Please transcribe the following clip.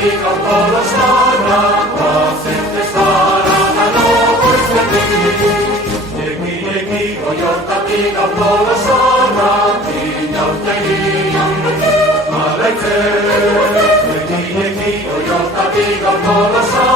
hortatik gaurko losarra, guazen festara gano goizetik. Eki, goi hortatik gaurko losarra, inaurtegi, malaitzen. Eki, goi hortatik gaurko losarra,